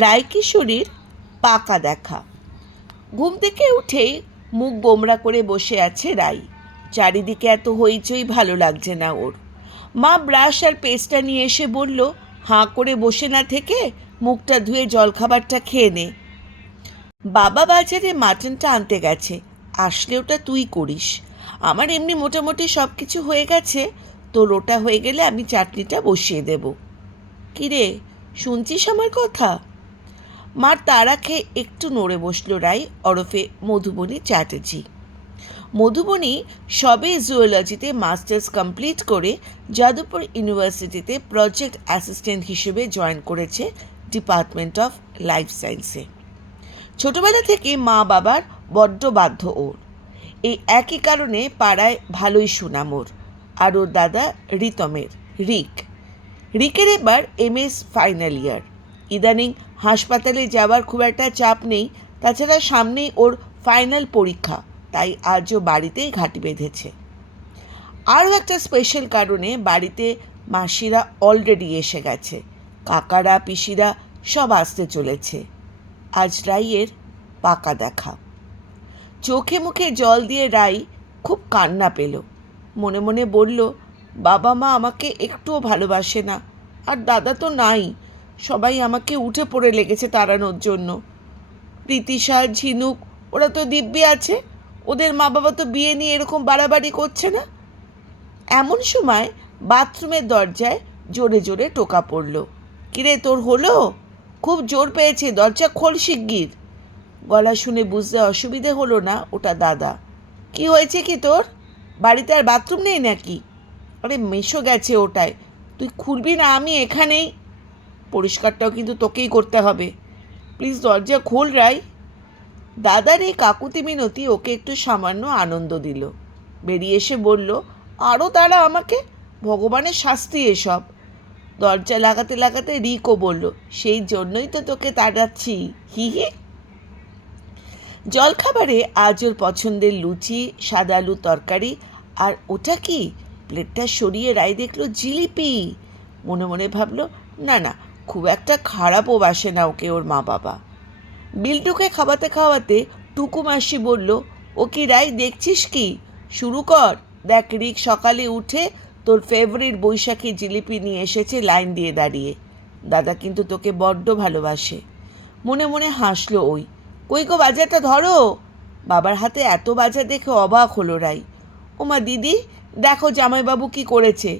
রায়কিশোরীর পাকা দেখা। ঘুম থেকে উঠেই মুখ গোমড়া করে বসে আছে রাই। চারিদিকে এত হইচই ভালো লাগছে না ওর। মা ব্রাশ আর পেস্টটা নিয়ে এসে বলল, হাঁ করে বসে না থেকে মুখটা ধুয়ে জলখাবারটা খেয়ে নে। বাবা বাজারে মাটনটা আনতে গেছে, আসলে ওটা তুই করিস। আমার এমনি মোটামুটি সব কিছু হয়ে গেছে, তোর ওটা হয়ে গেলে আমি চাটনিটা বসিয়ে দেব। কিরে, শুনছিস আমার কথা? মার তাড়া খেয়ে একটু নড়ে বসল রাই ওরফে মধুবনী চ্যাটার্জি। মধুবনী সবে জুওলজিতে মাস্টার্স কমপ্লিট করে যাদবপুর ইউনিভার্সিটিতে প্রজেক্ট অ্যাসিস্ট্যান্ট হিসেবে জয়েন করেছে ডিপার্টমেন্ট অফ লাইফ সায়েন্সে। ছোটবেলা থেকে মা বাবার বড্ড বাধ্য ওর। এই একই কারণে পাড়ায় ভালোই সুনাম ওর। আর ওর দাদা রিতমের, রিকের এবার MS ফাইনাল ইয়ার। ইদানিং হাসপাতালে যাওয়ার খুব একটা চাপ নেই, তাছাড়া সামনেই ওর ফাইনাল পরীক্ষা, তাই আজও বাড়িতেই ঘাঁটি বেঁধেছে। আরও একটা স্পেশাল কারণে বাড়িতে মাসিরা অলরেডি এসে গেছে, কাকারা পিসিরা সব আসতে চলেছে। আজ রাইয়ের পাকা দেখা। চোখে মুখে জল দিয়ে রাই খুব কান্না পেল। মনে মনে বলল, বাবা মা আমাকে একটুও ভালোবাসে না, আর দাদা তো নাই, সবাই আমাকে উঠে পড়ে লেগেছে তাড়ানোর জন্য। রীতিশা, ঝিনুক, ওরা তো দিব্যি আছে, ওদের মা বাবা তো বিয়ে নিয়ে এরকম বাড়াবাড়ি করছে না। এমন সময় বাথরুমের দরজায় জোরে জোরে টোকা পড়ল। কিরে, তোর হলো? খুব জোর পেয়েছে, দরজা খোল শিগগির। গলা শুনে বুঝতে অসুবিধে হলো না ওটা দাদা। কি হয়েছে কি তোর? বাড়িতে আর বাথরুম নেই নাকি? আরে মেশো গেছে ওটায়, তুই খুলবি না? আমি এখানেই। পরিষ্কারটাও কিন্তু তোকেই করতে হবে, প্লিজ দরজা খোল রাই। দাদার এই কাকুতি মিনতি ওকে একটু সামান্য আনন্দ দিল। বেরিয়ে এসে বলল, আরও তারা আমাকে, ভগবানের শাস্তি এসব। দরজা লাগাতে লাগাতে রিকও বলল, সেই জন্যই তো তোকে তাড়াচ্ছি, হি হি। জলখাবারে আজ ওর পছন্দের লুচি, সাদা আলু তরকারি, আর ওটা কি? প্লেটটা সরিয়ে রাই দেখলো জিলিপি। মনে মনে ভাবলো, না না, খুব একটা খারাপও বাসে না ওকে ওর মা বাবা। বিল্টুকে খাওয়াতে খাওয়াতে টুকু মাসি বলল, ও কি রাই, দেখছিস কি? শুরু কর, দেখ রিক সকালে উঠে তোর ফেভারিট বৈশাখী জিলিপি নিয়ে এসেছে লাইন দিয়ে দাঁড়িয়ে। দাদা কিন্তু তোকে বড্ড ভালোবাসে। মনে মনে হাসলো ওই। কই গো, বাজারটা ধরো। বাবার হাতে এত বাজার দেখে অবাক হলো রাই। ওমা দিদি, দেখো জামাইবাবু কি করেছে।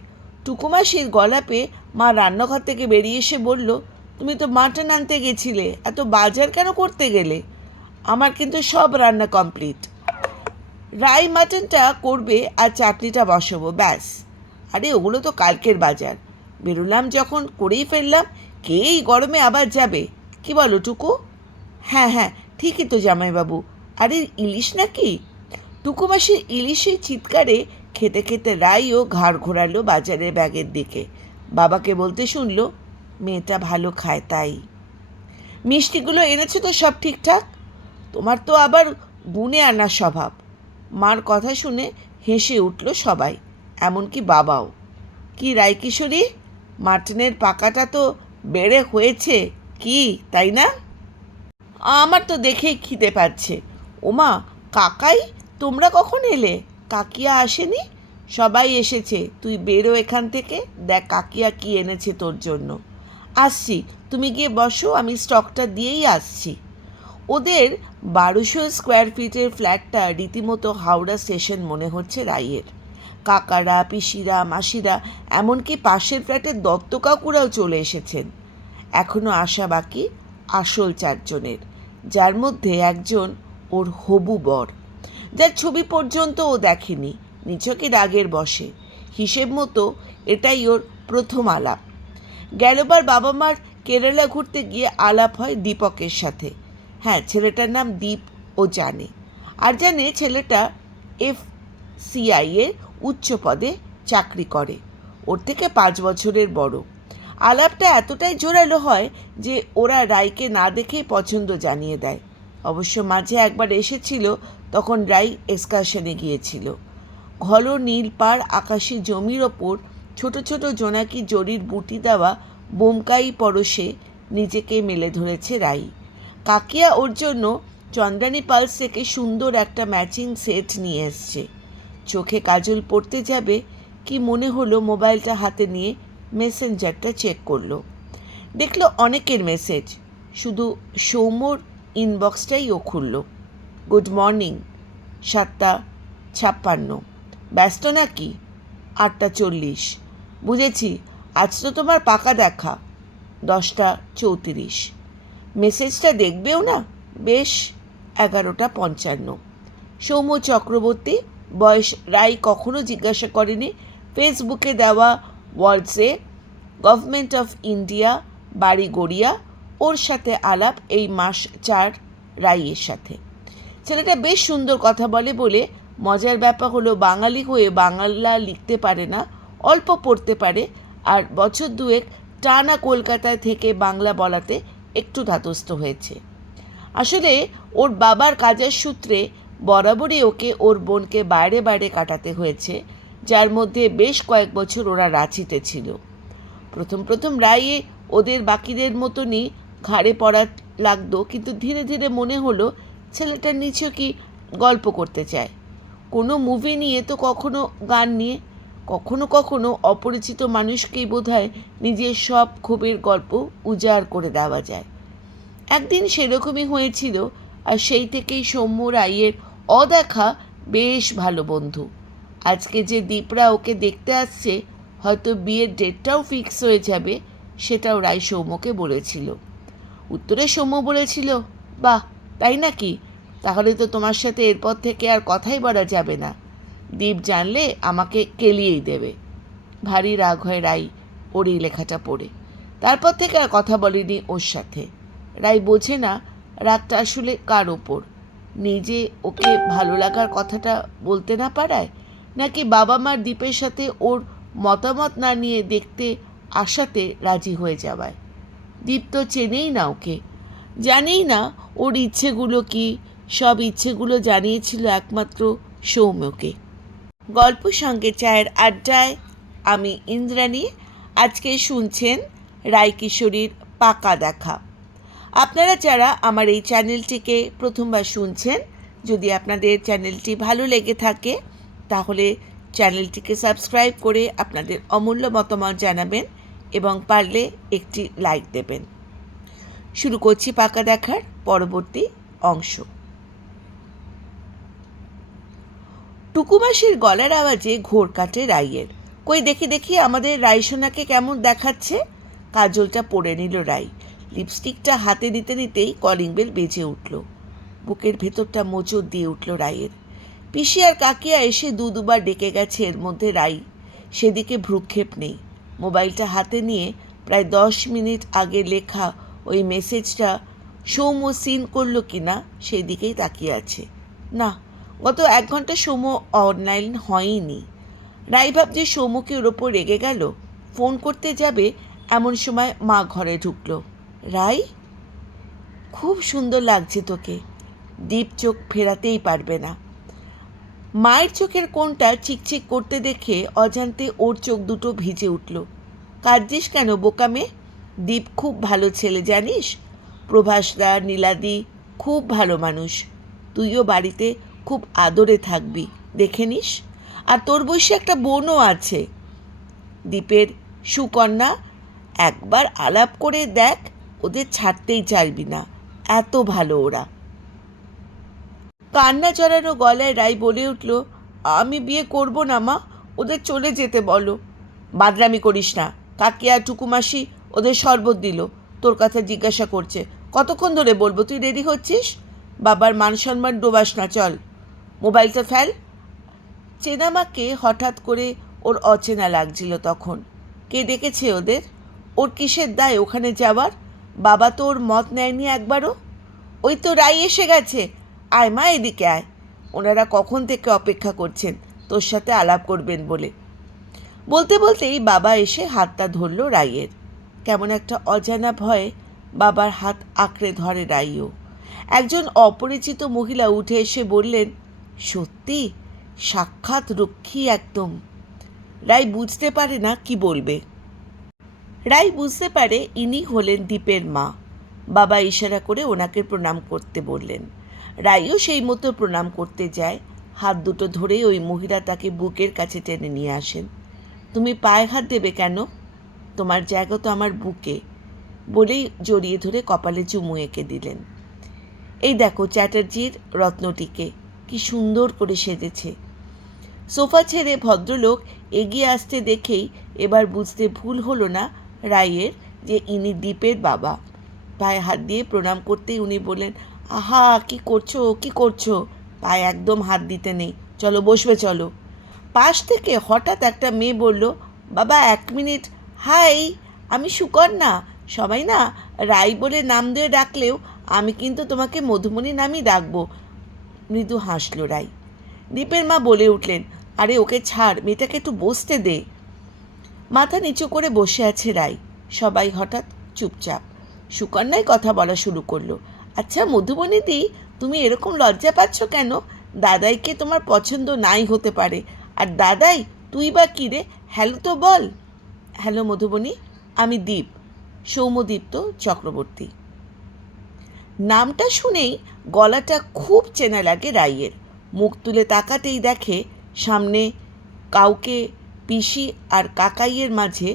টুকুমাসির গলা পেয়ে মা রান্নাঘর থেকে বেরিয়ে এসে বলল, তুমি তো মাটন আনতে গেছিলে, এত বাজার কেন করতে গেলে? আমার কিন্তু সব রান্না কমপ্লিট। রাই মাটনটা করবে আর চাটনিটা বসাবো, ব্যাস। আরে ওগুলো তো কালকের বাজার, বেরোলাম যখন করেই ফেললাম, কে এই গরমে আবার যাবে? কি বলো টুকু? হ্যাঁ হ্যাঁ, ঠিকই তো জামাইবাবু। আরে ইলিশ নাকি? টুকুমাসির ইলিশের চিৎকারে খেতে খেতে রাইও ঘাড় ঘোরালো বাজারের ব্যাগের দিকে। বাবাকে বলতে শুনলো, মেয়েটা ভালো খায় তাই। মিষ্টিগুলো এনেছো তো সব ঠিকঠাক? তোমার তো আবার গুনে আনার স্বভাব। মার কথা শুনে হেসে উঠল সবাই, এমনকি বাবাও। কি রায়কিশোরী, মাটনের পাকাটা তো বেড়ে হয়েছে কি, তাই না? আমার তো দেখেই খিদে পাচ্ছে। ওমা, কাকাই, তোমরা কখন এলে? কাকিয়া আসেনি? সবাই এসেছে, তুই বেরো এখান থেকে, দেখ কাকিয়া কি এনেছে তোর জন্য। আসছি, তুমি গিয়ে বসো, আমি স্টকটা দিয়েই আসছি। ওদের 1200 স্কোয়ার ফিটের ফ্ল্যাটটা রীতিমতো হাওড়া স্টেশন মনে হচ্ছে রাইয়ের। কাকারা পিসিরা মাসিরা, এমনকি পাশের ফ্ল্যাটের দত্ত কাকুরাও চলে এসেছেন। এখনও আসা বাকি আসল 4 জনের, যার মধ্যে একজন ওর হবু বর, যার ছবি পর্যন্ত ও দেখেনি, নিছকই রাগের বশে। হিসেব মতো এটাই ওর প্রথম আলাপ। গেলবার বাবা মার কেরালা ঘুরতে গিয়ে আলাপ হয় দীপকের সাথে। হ্যাঁ, ছেলেটার নাম দীপ, ও জানে। আর জানে ছেলেটা FCI এর উচ্চ পদে চাকরি করে, ওর থেকে 5 বছরের বড়। আলাপটা এতটাই জোরালো হয় যে ওরা রাইকে না দেখেই পছন্দ জানিয়ে দেয়। অবশ্য মাঝে একবার এসেছিল, তখন রাই এক্সকারশনে গিয়েছিল। ঘন নীল পাড় আকাশি জমির ওপর ছোট ছোট জোনাকি জরির বুটি দেওয়া বোমকাই পরশে নিজেকে মেলে ধরেছে রাই। কাকিয়া ওর জন্য চন্দ্রানী পালস থেকে সুন্দর একটা ম্যাচিং সেট নিয়ে এসছে। চোখে কাজল পড়তে যাবে কি মনে হলো মোবাইলটা হাতে নিয়ে মেসেঞ্জারটা চেক করলো। দেখলো অনেকের মেসেজ, শুধু সৌম্যর ইনবক্সটাই ও খুলল। Good morning, 7:56। ব্যস্ত নাকি? 8:40। বুঝেছি, আজ তো তোমার পাকা দেখা। 10:34। মেসেজটা দেখবেও না? বেশ। 11:55। সৌম্য চক্রবর্তী, বয়স রাই কখনো জিজ্ঞাসা করেনি। ফেসবুকে দেওয়া ওয়ার্ডসে গভর্নমেন্ট অফ ইন্ডিয়া, বাড়ি গড়িয়া। ওর সাথে আলাপ এই মাস 4 রাইয়ের সাথে। ছেলেটা বেশ সুন্দর কথা বলে বলে মজার ব্যাপার হলো বাঙালি হয়ে বাংলা লিখতে পারে না, অল্প পড়তে পারে, আর বছর দুয়েক টানা কলকাতায় থেকে বাংলা বলাতে একটু ধাতস্থ হয়েছে। আসলে ওর বাবার কাজের সূত্রে বরাবরই ওকে ওর বোনকে বাইরে বাইরে কাটাতে হয়েছে, যার মধ্যে বেশ কয়েক বছর ওরা রাঁচিতে ছিল। প্রথম প্রথম রায়ে ওদের বাকিদের মতনই ঘাড়ে পড়া লাগতো, কিন্তু ধীরে ধীরে মনে হলো ছেলেটার নিচে কি গল্প করতে চায়। কোনো মুভি নিয়ে তো কখনো গান নিয়ে, কখনো কখনো অপরিচিত মানুষকেই বোধহয় নিজের সব ক্ষোভের গল্প উজাড় করে দেওয়া যায়। একদিন সেরকমই হয়েছিল, আর সেই থেকেই সৌম্য রাইয়ের অদেখা বেশ ভালো বন্ধু। আজকে যে দীপরা ওকে দেখতে আসছে, হয়তো বিয়ের ডেটটাও ফিক্স হয়ে যাবে, সেটাও রাই সৌম্যকে বলেছিল। উত্তরে সৌম্য বলেছিল, বাহ, তাই নাকি? তাহলে তো তোমার সাথে এরপর থেকে আর কথাই বলা যাবে না। দীপ জানলে আমাকে কেলিয়েই দেবে। ভারী রাগ হয় রাই ওর এই লেখাটা পড়ে। তারপর থেকে আর কথা বলেনি ওর সাথে। রাই বোঝে না রাগটা আসলে কার ওপর, নিজে ওকে ভালো লাগার কথাটা বলতে না পারায়, নাকি বাবা মার দীপের সাথে ওর মতামত না নিয়ে দেখতে আসাতে রাজি হয়ে যাওয়ায়। দীপ তো চেনেই না ওকে, জানেই না ওর ইচ্ছেগুলো কি। সব ইচ্ছেগুলো জানিয়েছিল একমাত্র সৌম্যকে। গল্প সঙ্গে চায়ের আড্ডায় আমি ইন্দ্রাণী। আজকে শুনছেন রাই কিশোরীর পাকা দেখা। আপনারা যারা আমার এই চ্যানেলটিকে প্রথমবার শুনছেন, যদি আপনাদের চ্যানেলটি ভালো লেগে থাকে তাহলে চ্যানেলটিকে সাবস্ক্রাইব করে আপনাদের অমূল্য মতামত জানাবেন এবং পারলে একটি লাইক দেবেন। শুরু করছি পাকা দেখার পরবর্তী অংশ। টুকুমাসির গলার আওয়াজে ঘোর কাটে রাইয়ের। কই দেখি দেখি আমাদের রাইসোনাকে কেমন দেখাচ্ছে। কাজলটা পরে নিল রাই। লিপস্টিকটা হাতে নিতে নিতেই কলিং বেল বেজে উঠল। বুকের ভেতরটা মোচড় দিয়ে উঠল রাইয়ের। পিসি আর কাকিয়া এসে দুবার ডেকে গেছে, এর মধ্যে রাই সেদিকে ভ্রুক্ষেপ নেই। মোবাইলটা হাতে নিয়ে প্রায় 10 মিনিট আগে লেখা ওই মেসেজটা সৌম্য সিন করল কি না সেই দিকেই তাকিয়ে আছে। না, গত 1 ঘন্টা সৌম্য অনলাইন হয়নি। রাই ভাবছে সৌম্য কি ওর ওপর রেগে গেল, ফোন করতে যাবে এমন সময় মা ঘরে ঢুকলো। রাই, খুব সুন্দর লাগছে তোকে। দীপ চোখ ফেরাতেই পারবে না। মায়ের চোখের কোণটা চিকচিক করতে দেখে অজান্তে ওর চোখ দুটো ভিজে উঠল। কাঁদছিস কেন বোকামে? দীপ খুব ভালো ছেলে জানিস। প্রভাসদা, নীলাদি খুব ভালো মানুষ। তুইও বাড়িতে খুব আদরে থাকবি, দেখে নিস। আর তোর বয়সে একটা বোনও আছে, দীপের সুকন্যা। একবার আলাপ করে দেখ, ওদের ছাড়তেই চাইবি না, এত ভালো ওরা। কান্না জড়ানো গলায় রাই বলে উঠল, আমি বিয়ে করব না মা, ওদের চলে যেতে বলো। বাদরামি করিস না। কাকিয়া টুকুমাসি ওদের শরবত দিল, তোর কথা জিজ্ঞাসা করছে। কতক্ষণ ধরে বলবো তুই রেডি হচ্ছিস? বাবার মান সম্মান ডোবাস না, চল। মোবাইলটা ফেল। চেনামাকে হঠাৎ করে ওর অচেনা লাগছিল তখন। কে ডেকেছে ওদের? ওর কিসের দায় ওখানে যাওয়ার? বাবা তো ওর মত নেয়নি একবারও। ওই তো রাই এসে গেছে, আয় মা এদিকে আয়। ওনারা কখন থেকে অপেক্ষা করছেন তোর সাথে আলাপ করবেন বলে। বলতে বলতেই বাবা এসে হাতটা ধরল রাইয়ের। কেমন একটা অজানা ভয়ে বাবার হাত আঁকড়ে ধরে রাইও। একজন অপরিচিত মহিলা উঠে এসে বললেন, সত্যি সাক্ষাৎ রক্ষী একদম। রাই বুঝতে পারে না কি বলবে। রাই বুঝতে পারে ইনি হলেন দীপের মা। বাবা ইশারা করে ওনাকে প্রণাম করতে বললেন। রাইও সেই মতো প্রণাম করতে যায়। হাত দুটো ধরে ওই মহিলা তাকে বুকের কাছে টেনে নিয়ে আসেন। তুমি পায়ে হাত দেবে কেন? তোমার জায়গা তো আমার বুকে, বলেই জড়িয়ে ধরে কপালে চুমু এঁকে দিলেন। এই দেখো চ্যাটার্জির রত্নটিকে, কি সুন্দর করে সেজেছে। সোফা ছেড়ে ভদ্রলোক এগিয়ে আসতে দেখেই এবার বুঝতে ভুল হলো না রায়ের যে ইনি দীপের বাবা। পায়ে হাত দিয়ে প্রণাম করতেই উনি বললেন, আহা কি করছো কি করছো, পায়ে একদম হাত দিতে নেই, চলো বসবে চলো। পাশ থেকে হঠাৎ একটা মেয়ে বলল, বাবা 1 মিনিট। হাই, আমি সুকন্যা। সবাই না রাই বলে নাম দিয়ে ডাকলেও আমি কিন্তু তোমাকে মধুমণি নামই ডাকবো। মৃদু হাসল রাই। দীপের মা বলে উঠলেন, আরে ওকে ছাড়, মেয়েটাকে একটু বসতে দে। মাথা নিচু করে বসে আছে রাই। সবাই হঠাৎ চুপচাপ। সুকন্যাই কথা বলা শুরু করলো, আচ্ছা মধুবনীদি, তুমি এরকম লজ্জা পাচ্ছ কেন? দাদাইকে তোমার পছন্দ নাই হতে পারে, আর দাদাই তুই বা কী রে, হ্যালো তো বল। হ্যালো মধুবনী, আমি দীপ, সৌম্যদীপ্ত চক্রবর্তী। নামটা শুনেই গলাটা খুব চেনা লাগে রাইয়ের। মুখ তুলে তাকাতেই দেখে সামনে কাউকে, পিসি আর কাকাইয়ের মাঝে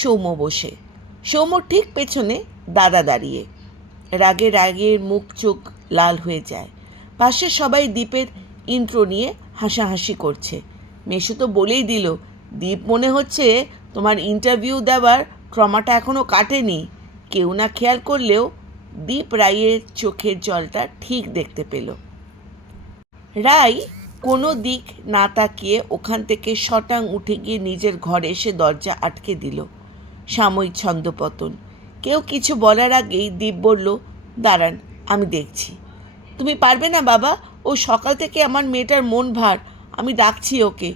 সৌম্য বসে, সৌম্যর ঠিক পেছনে দাদা দাঁড়িয়ে। রাগে রাগের মুখ চোখ লাল হয়ে যায়। পাশে সবাই দ্বীপের ইন্ট্রো নিয়ে হাসাহাসি করছে। মেশো তো বলেই দিল, দ্বীপ মনে হচ্ছে তোমার ইন্টারভিউ দেওয়ার ট্রমাটা এখনও কাটেনি। কেউ না খেয়াল করলেও দীপ রাইয়ের চোখের জলটা ঠিক দেখতে পেল। রাই কোনো দিক না তাকিয়ে ওখান থেকে শটাং উঠে গিয়ে নিজের ঘরে এসে দরজা আটকে দিল। সাময়িক ছন্দপতন। কেউ কিছু বলার আগেই দীপ বলল, দাঁড়ান আমি দেখছি। তুমি পারবে না বাবা, ও সকাল থেকে আমার মেয়েটার মন ভার, আমি ডাকছি ওকে।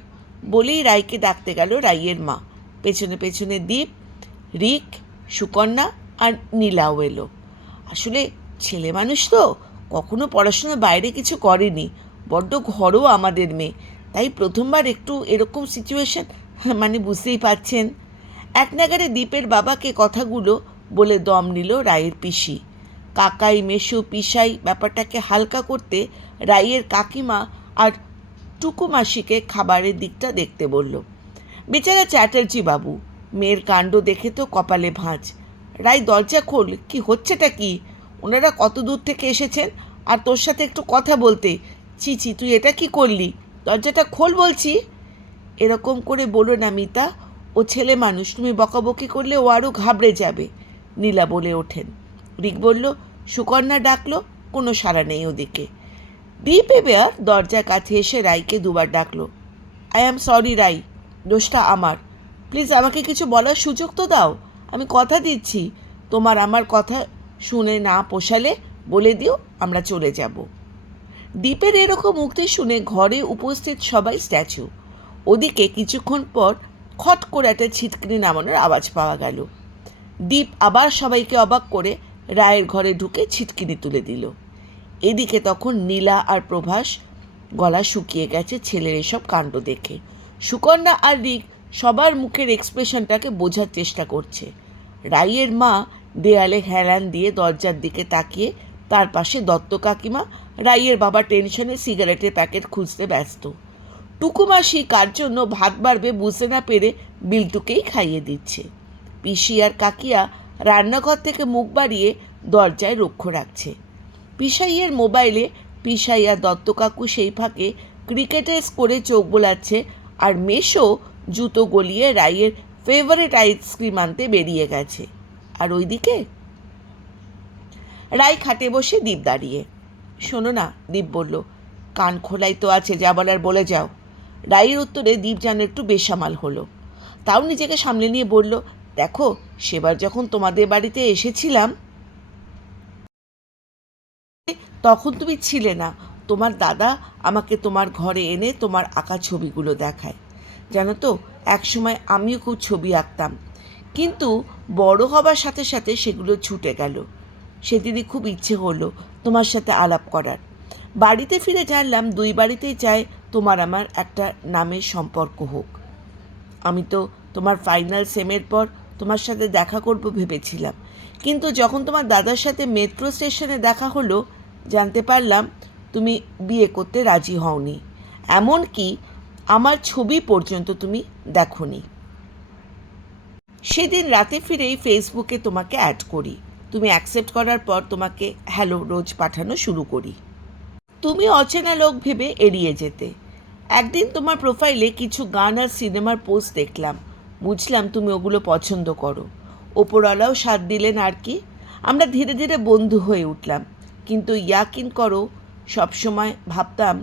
বলেই রাইকে ডাকতে গেল রাইয়ের মা। পেছনে পেছনে দীপ, রিক, সুকন্যা আর নীলাও এলো। আসলে ছেলে মানুষ তো, কখনো পড়াশোনার বাইরে কিছু করেনি, বড্ড ঘরোয়া আমাদের মেয়ে, তাই প্রথমবার একটু এরকম সিচুয়েশন, মানে বুঝতেই পারছেন। এক নাগারে দ্বীপের বাবাকে কথাগুলো বলে দম নিল রায়ের পিসি। কাকাই মেশো পিসাই ব্যাপারটাকে হালকা করতে রাইয়ের কাকিমা আর টুকুমাসিকে খাবারের দিকটা দেখতে বলল। বেচারা চ্যাটার্জি বাবু, মেয়ের কাণ্ড দেখে তো কপালে ভাঁজ। রাই দরজা খোল, কি হচ্ছেটা কি? ওনারা কত দূর থেকে এসেছেন আর তোর সাথে একটু কথা বলতে। ছি ছি, তুই এটা কি করলি? দরজাটা খোল বলছি। এরকম করে বলো না মিতা, ও ছেলে মানুষ, তুমি বকাবকি করলে ও আরও ঘাবড়ে যাবে। নীলা বলে ওঠেন। রিক বলল, সুকন্যা ডাকলো, কোনো সাড়া নেই ওদিকে। দীপ এবার দরজার কাছে এসে রাইকে দুবার ডাকলো। আই অ্যাম সরি রাই, দোষটা আমার। প্লিজ আমাকে কিছু বলার সুযোগ তো দাও। আমি কথা দিচ্ছি, তোমার আমার কথা শুনে না পোষালে বলে দিও, আমরা চলে যাব। দ্বীপের এরকম উক্তি শুনে ঘরে উপস্থিত সবাই স্ট্যাচু। ওদিকে কিছুক্ষণ পর খট করে একটা ছিটকিনি নামানোর আওয়াজ পাওয়া গেল। দীপ আবার সবাইকে অবাক করে রায়ের ঘরে ঢুকে ছিটকিনি তুলে দিল। এদিকে তখন নীলা আর প্রভাস গলা শুকিয়ে গেছে ছেলের এসব কাণ্ড দেখে। সুকন্যা আর রিক সবার মুখের এক্সপ্রেশনটাকে বোঝার চেষ্টা করছে। রাইয়ের মা দেয়ালে হেলান দিয়ে দরজার দিকে তাকিয়ে, তার পাশে দত্ত কাকিমা, রাইয়ের বাবা টেনশনে সিগারেটের প্যাকেট খুঁজতে ব্যস্ত। টুকুমাসি কার জন্য ভাত বাড়বে বুঝতে না পেরে বিল্টুকেই খাইয়ে দিচ্ছে। পিসি আর কাকিয়া রান্নাঘর থেকে মুখ বাড়িয়ে দরজায় রক্ষ রাখছে। পিসাইয়ের মোবাইলে পিসাই আর দত্ত কাকু সেই ফাঁকে ক্রিকেটের স্কোরে চোখ বোলাচ্ছে, আর মেশো জুতো গলিয়ে রাইয়ের ফেভারিট আইসক্রিম আনতে বেরিয়ে গেছে। আর ওইদিকে রাই খাটে বসে দীপ দাঁড়িয়ে। শোনো না, দীপ বলল। কান খোলাই তো আছে, যা বলার বলে যাও। রাইয়ের উত্তরে দীপ যেন একটু বেসামাল হলো। তাও নিজেকে সামলে নিয়ে বলল, দেখো সেবার যখন তোমাদের বাড়িতে এসেছিলাম তখন তুমি ছিলে না। তোমার দাদা আমাকে তোমার ঘরে এনে তোমার আঁকা ছবিগুলো দেখায়। জানো তো, একসময় আমিও খুব ছবি আঁকতাম, কিন্তু বড় হবার সাথে সাথে সেগুলো ছুটে গেল। সেদিনই খুব ইচ্ছে হলো তোমার সাথে আলাপ করার। বাড়িতে ফিরে জানলাম দুই বাড়িতেই চায় তোমার আমার একটা নামের সম্পর্ক হোক। আমি তো তোমার ফাইনাল সেমের পর তোমার সাথে দেখা করব ভেবেছিলাম, কিন্তু যখন তোমার দাদার সাথে মেট্রো স্টেশনে দেখা হলো জানতে পারলাম তুমি বিয়ে করতে রাজি হওনি। এমনকি আমার ছবি পর্যন্ত তুমি দেখোনি। সেদিন রাতে ফিরেই ফেসবুকে তোমাকে অ্যাড করি। তুমি অ্যাকসেপ্ট করার পর তোমাকে হ্যালো রোজ পাঠানো শুরু করি। তুমি অচেনা লোক ভেবে এড়িয়ে যেতে। একদিন তোমার প্রোফাইলে কিছু গান আর সিনেমার পোস্ট দেখলাম, বুঝলাম তুমি ওগুলো পছন্দ করো। ওপরওয়ালাও সাথ দিলেন আর কি, আমরা ধীরে ধীরে বন্ধু হয়ে উঠলাম। কিন্তু ইয়াকিন করো, সবসময় ভাবতাম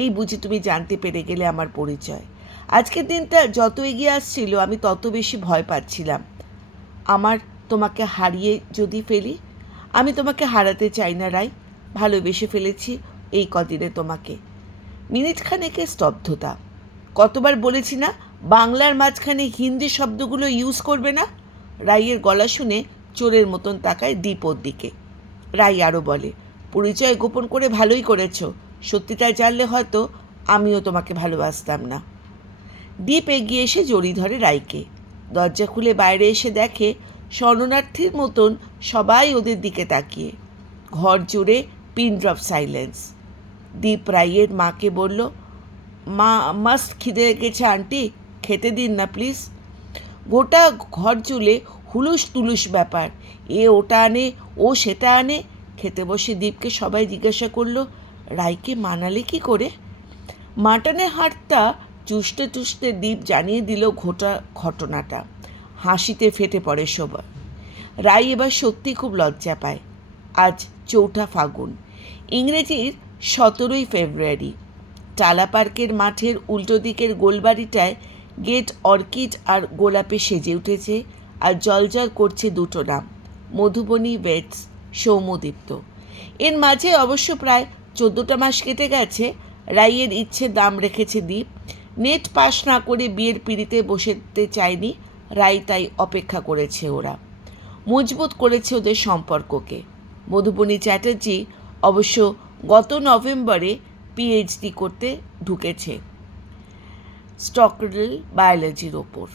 এই বুঝি তুমি জানতে পেরে গেলে আমার পরিচয়। আজকের দিনটা যত এগিয়ে আসছিল আমি তত বেশি ভয় পাচ্ছিলাম আমার তোমাকে হারিয়ে যদি ফেলি। আমি তোমাকে হারাতে চাই না রাই, ভালোবেসে ফেলেছি এই কদিনে তোমাকে। মিনিট খানেকের স্তব্ধতা। কতবার বলেছি না বাংলার মাঝখানে হিন্দি শব্দগুলো ইউজ করবে না। রাইয়ের গলা শুনে চোরের মতন তাকায় দীপ ওর দিকে। রাই আরও বলে, পরিচয় গোপন করে ভালোই করেছ, সত্যিটা জানলে হয়তো আমিও তোমাকে ভালোবাসতাম না। দীপ এগিয়ে এসে জড়ি ধরে রাইকে। দরজা খুলে বাইরে এসে দেখে শরণার্থীর মতন সবাই ওদের দিকে তাকিয়ে। ঘর জুড়ে পিন ড্রপ সাইলেন্স। দীপ রাইয়ের মাকে বলল, মা মাস্ট খিদে গেছে আন্টি, খেতে দিন না প্লিজ। গোটা ঘর জুড়ে হুলুস তুলুস ব্যাপার, এ ওটা আনে ও সেটা আনে। খেতে বসে দীপকে সবাই জিজ্ঞাসা করলো, রাইকে মানালে কি করে? মাটনের হাড়টা চুষতে চুষতে দীপ জানিয়ে দিল ঘটনাটা। হাসিতে ফেটে পড়ে সবাই। রাই এবার সত্যি খুব লজ্জা পায়। আজ ৪ঠা ফাগুন, ইংরেজির ১৭ই ফেব্রুয়ারি। টালা পার্কের মাঠের উল্টো দিকের গোলবাড়িটায় গেট অর্কিড আর গোলাপে সেজে উঠেছে, আর জলজল করছে দুটো নাম, মধুবনী ওয়েডস, সৌম্যদীপ্ত। এর মাঝে অবশ্য প্রায় ১৪টা মাস কেটে গেছে। রাইয়ের ইচ্ছে দাম রেখেছে দীপ। নেট পাস না করে বিয়ের পিঁড়িতে বসতে চায়নি রাই, তাই অপেক্ষা করেছে ওরা। মজবুত করেছে ওদের সম্পর্ককে। মধুবনী চ্যাটার্জি অবশ্য গত নভেম্বরে পিএইচডি করতে ঢুকেছে স্ট্রাকচারাল বায়োলজির ওপর।